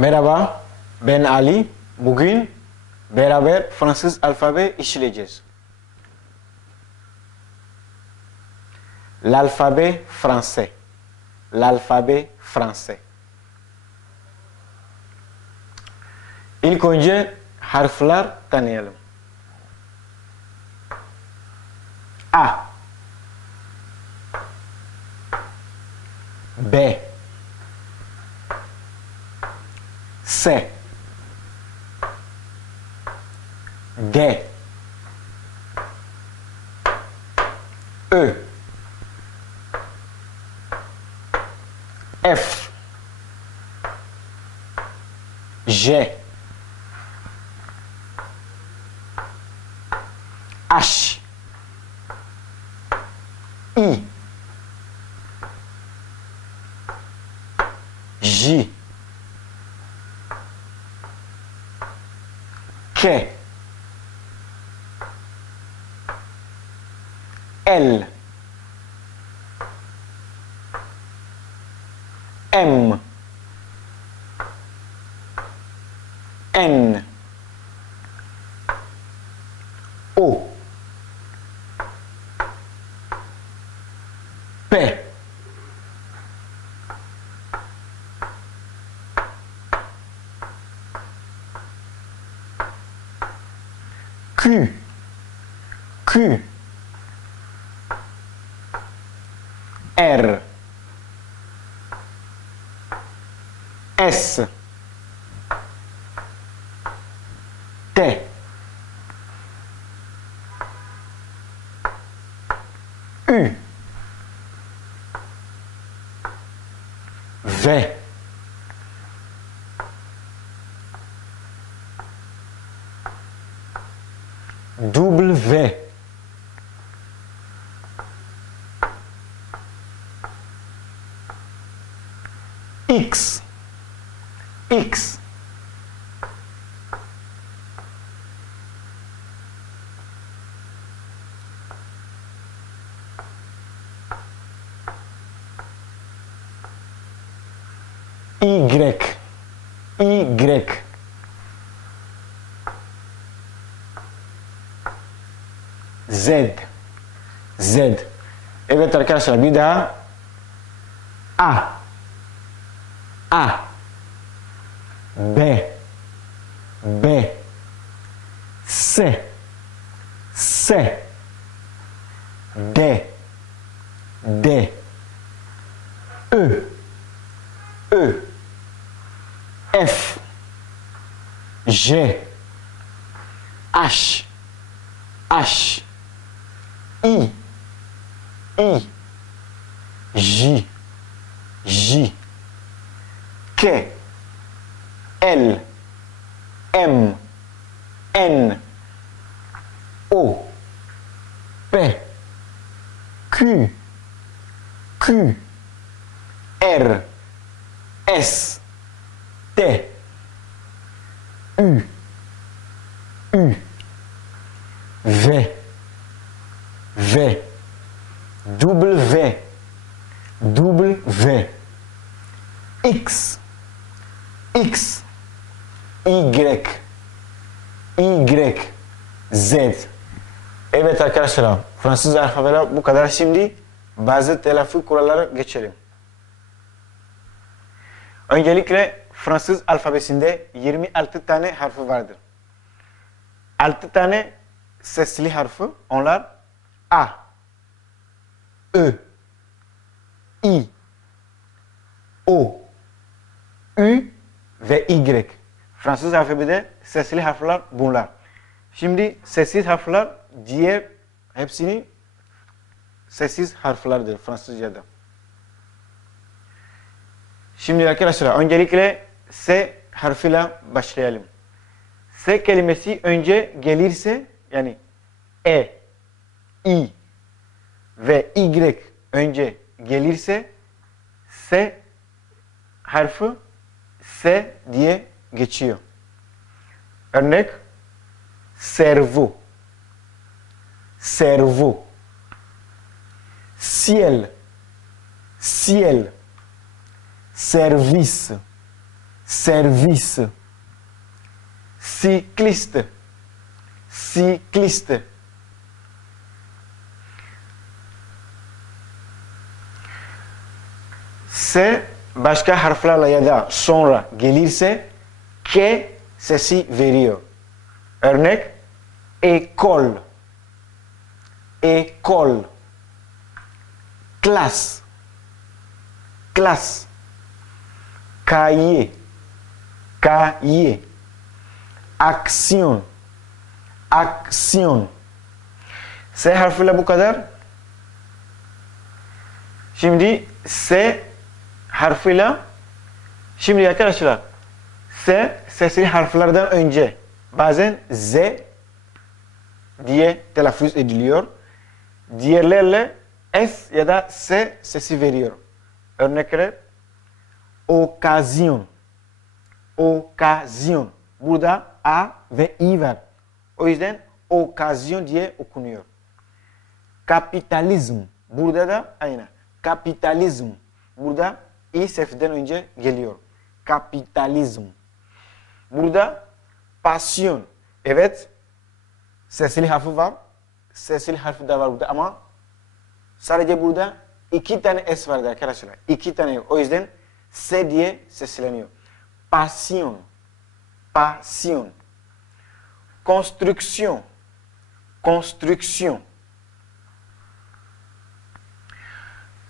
Merhaba, ben Ali. Bugün beraber Fransız alfabe işleyeceğiz. L'alphabet français. L'alphabet français. İlk önce harfler tanıyalım. A B C D E F. G. H. I. J K L M. N. O. P Q. Q. R. S T U V W. X. X. Y. Y Z. Z. Evet arkadaşlar bir daha. A. A. B. B. S. S. D. D. Ö. Ö. F. J. H. H I J J K L M N O P Q Q R S T U U V X X Y Y Z Evet arkadaşlar Fransız alfabeler bu kadar. Şimdi bazı telaffuz kuralları geçelim. Öncelikle Fransız alfabesinde 26 tane harfi vardır. 6 tane sesli harfi. Onlar A, Ö, I, O, Y. Fransız alfabede sesli harfler bunlar. Şimdi sessiz harfler diğer hepsini sessiz harflerdir Fransızca'da. Şimdi arkadaşlar öncelikle S harfiyle başlayalım. S kelimesi önce gelirse yani E, I ve Y önce gelirse S harfi S diye geçiyor. Örnek cerveau, cerveau, ciel, ciel, service, Servis. Cycliste. Cycliste. S başka harflerle ya da sonra gelirse K sesi veriyor. Örnek ekol, ekol, klas, klas, cahier, cahier, aksiyon, aksiyon. S harfiyle bu kadar. Şimdi S harfiyle şimdi arkadaşlar S sesli harflerden önce bazen Z diye telaffuz ediliyor. Diğerlerle S ya da S sesi veriyor. Örnekler okazyon, okazyon. Burada A ve I var. O yüzden okazyon diye okunuyor. Kapitalizm. Burada da aynı. Kapitalizm. Burada i sesinden önce geliyor. Kapitalizm. Burada pasyon. Evet. Sesli harfi var. Sesli harfi de var burada ama sadece burada iki tane S vardı arkadaşlar. İki tane. O yüzden S diye sesleniyor. Pasyon. Pasyon. Construction. Construction.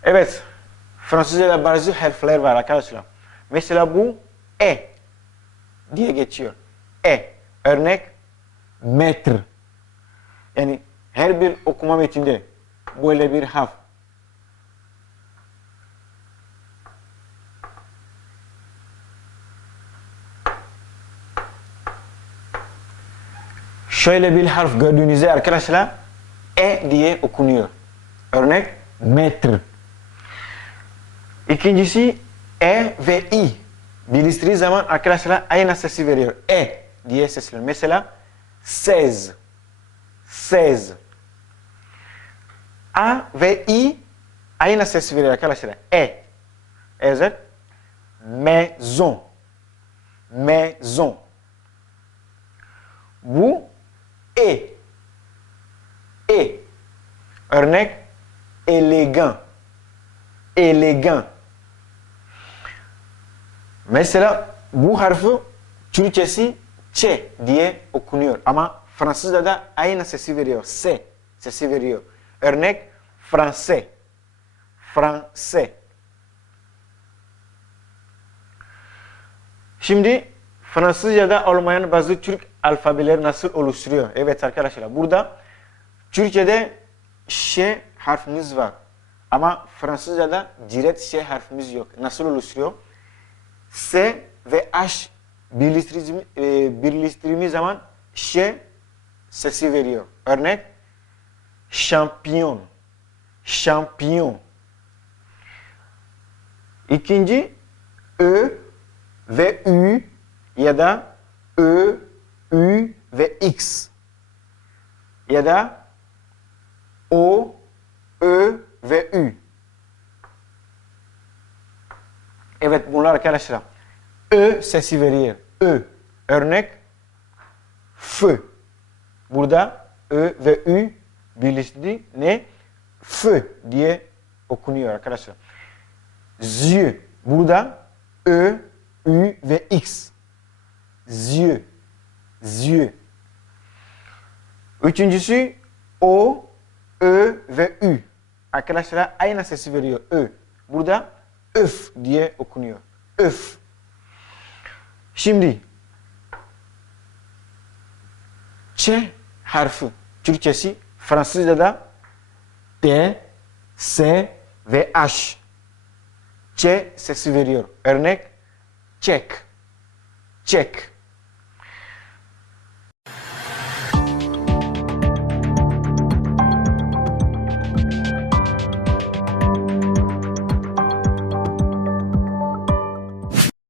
Evet. Fransızca'da bazı harfler var arkadaşlar. Mesela bu E diye geçiyor. E. Örnek metre. Yani her bir okuma metinde böyle bir harf. Şöyle bir harf gördüğünüzde arkadaşlar E diye okunuyor. Örnek metre. İkincisi E ve I. Birleştirdiği zaman arkadaşlar aynı sesi veriyor. E diye sesleniyor. Mesela seize. Seize. A ve I aynı sesi veriyor arkadaşlar. E. Evet. Maison. Maison. Bu E. E. Örnek élégant. Élégant. Mesela bu harfi Türkçesi Ç diye okunuyor ama Fransızca'da aynı sesi veriyor. S sesi veriyor. Örnek Fransız. Fransız. Şimdi Fransızca'da olmayan bazı Türk alfabeleri nasıl oluşturuyor? Evet arkadaşlar burada Türkçe'de Ş harfimiz var. Ama Fransızca'da direkt Ş harfimiz yok. Nasıl oluşturuyor? S ve H e, birleştirdiğimiz zaman Ş sesi veriyor. Örnek şampiyon, şampiyon. İkinci Ö ve Ü ya da Ö, Ü ve X ya da O, Ö ve Ü. Evet bunlar arkadaşlar. Ö sesi veriyor. Ö. Örnek F. Burada Ö ve Ü birleşti. Ne? F diye okunuyor arkadaşlar. Zü. Burada Ö, Ü ve X. Zü. Zü. Üçüncüsü O, Ö ve Ü. Arkadaşlar aynı sesi veriyor. Ö. Burada öf diye okunuyor. Öf. Şimdi Ç harfi Türkçesi Fransızca'da T, S ve H. Ç sesi veriyor. Örnek çek. Çek.